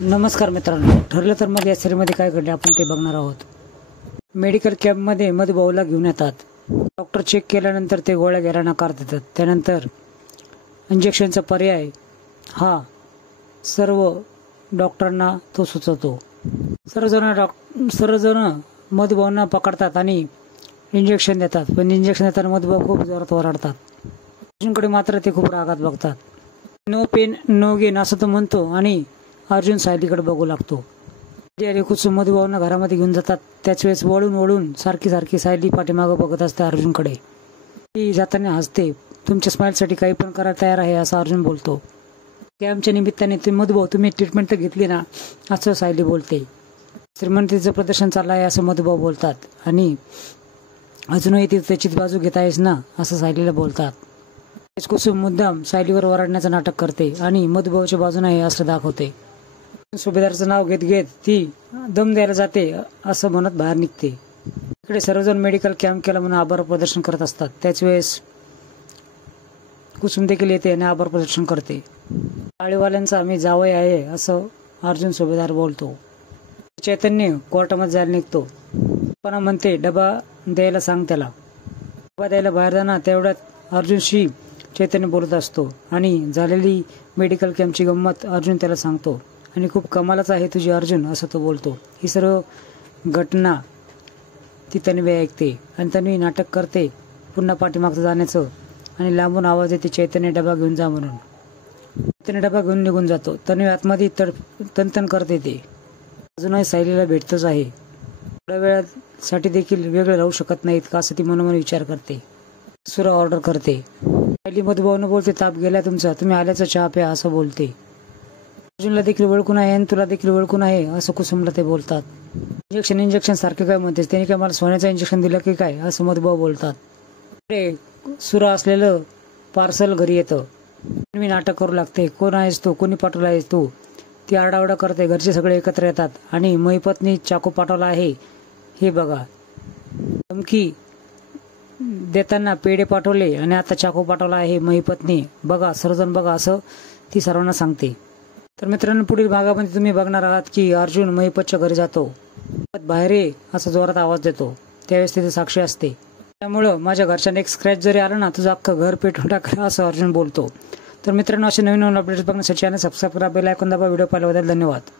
नमस्कार मित्रांनो, ठरलं तर मग या सीरीजमध्ये काय घडले आपण ते बघणार आहोत। मेडिकल कॅम्पमध्ये मधुभाऊला घेऊन येतात। डॉक्टर चेक केल्यानंतर ते गोळ्या घ्यायला नकार देतात। त्यानंतर इंजेक्शनचा पर्याय हा सर्व डॉक्टरांना तो सुचवतो। सर्वजण मधुभाऊंना पकडतात आणि इंजेक्शन देतात, पण इंजेक्शन देताना मधुभाऊ खूप जोरात ओरडतात। अर्जुनकडे मात्र ते खूप रागात बघतात। नो पेन नो गेन असं तो म्हणतो आणि अर्जुन सायलीकडे बघू लागतो। अरे कुसुम मधुभाऊंना घरामध्ये घेऊन जातात। त्याच वेळेस वळून सारखी सायली पाठीमागं बघत असते अर्जुनकडे। ती जाताना हसते, तुमच्या स्माईलसाठी काही पण करायला तयार आहे असं अर्जुन बोलतो। कॅम्पच्या निमित्ताने ते मधुभाऊ तुम्ही ट्रीटमेंट तर घेतली ना असं सायली बोलते। श्रीमंतीचं प्रदर्शन चाललं आहे असं मधुभाऊ बोलतात आणि अजूनही ती त्याचीच बाजू घेत आहेस ना असं सायलीला बोलतात। कुसुम मुद्दाम सायलीवर ओरडण्याचं नाटक करते आणि मधुभाऊच्या बाजूने आहे असं दाखवते। सुभेदारचं नाव घेत घेत ती दम द्यायला जाते असं म्हणत बाहेर निघते। इकडे सर्वजण मेडिकल कॅम्प केला म्हणून आभार प्रदर्शन करत असतात। त्याच वेळेस कुसुम देखील येते आणि आभार प्रदर्शन करते। टाळीवाल्यांचा आम्ही जावई आहे असं अर्जुन सुभेदार बोलतो। चैतन्य कोर्टामध्ये जायला निघतो, पण म्हणते डबा द्यायला सांग त्याला। डबा द्यायला बाहेर जाणार तेवढ्यात अर्जुनशी चैतन्य बोलत असतो आणि झालेली मेडिकल कॅम्पची गंमत अर्जुन त्याला सांगतो आणि खूप कमालच आहे तुझी अर्जुन असं तो बोलतो। ही सर्व घटना ती तन्वी ऐकते आणि तन्वी नाटक करते पुन्हा पाठीमागचं जाण्याचं आणि लांबून आवाज येते चैतन्य डबा घेऊन जा म्हणून। चैतन्य डबा घेऊन निघून जातो। तन्वी आतमध्ये तनतन करते ते अजूनही सायलीला भेटतोच आहे। थोड्या वेळासाठी देखील वेगळे राहू शकत नाहीत का असं ती मनोमन विचार करते। सुरा ऑर्डर करते। सायली मधुभाऊने बोलते ताप गेला तुमचा, तुम्ही आल्याचा चहा प्या असं बोलते। अर्जुनला देखील ओळखून आहे आणि तुला देखील ओळखून आहे असं कुसुमला ते बोलतात। इंजेक्शन सारखे काय म्हणतेस, त्याने काय मला सोन्याचं इंजेक्शन दिलं की काय असं मधुभाऊ बोलतात। अरे सुरा असलेलं पार्सल घरी येतं। मी नाटक करू लागते, कोण आहेस तू, कोणी पाठवला आहेस तू। ती आरडाओरडा करते। घरचे सगळे एकत्र येतात आणि महिपतनी चाकू पाठवला आहे हे बघा। धमकी देताना पेढे पाठवले आणि आता चाकू पाठवला आहे महिपतनी, बघा सर्वजण बघा असं ती सर्वांना सांगते। तर मित्रांनो पुढील भागामध्ये तुम्ही बघणार आहात की अर्जुन महिपतच्या घरी जातो। बाहेर ये असा जोरात आवाज देतो, त्यावेळेस तिथे साक्षी असते। त्यामुळं माझ्या घरच्यांना एक स्क्रॅच जरी आला ना तुझं अख्खं घर पेटून टाकलं असं अर्जुन बोलतो। तर मित्रांनो असे नवीन अपडेट्स बघण्यासाठी चॅनल सबस्क्राईब करा, बेल आयकॉन दाबा। व्हिडिओ पाहिल्याबद्दल धन्यवाद।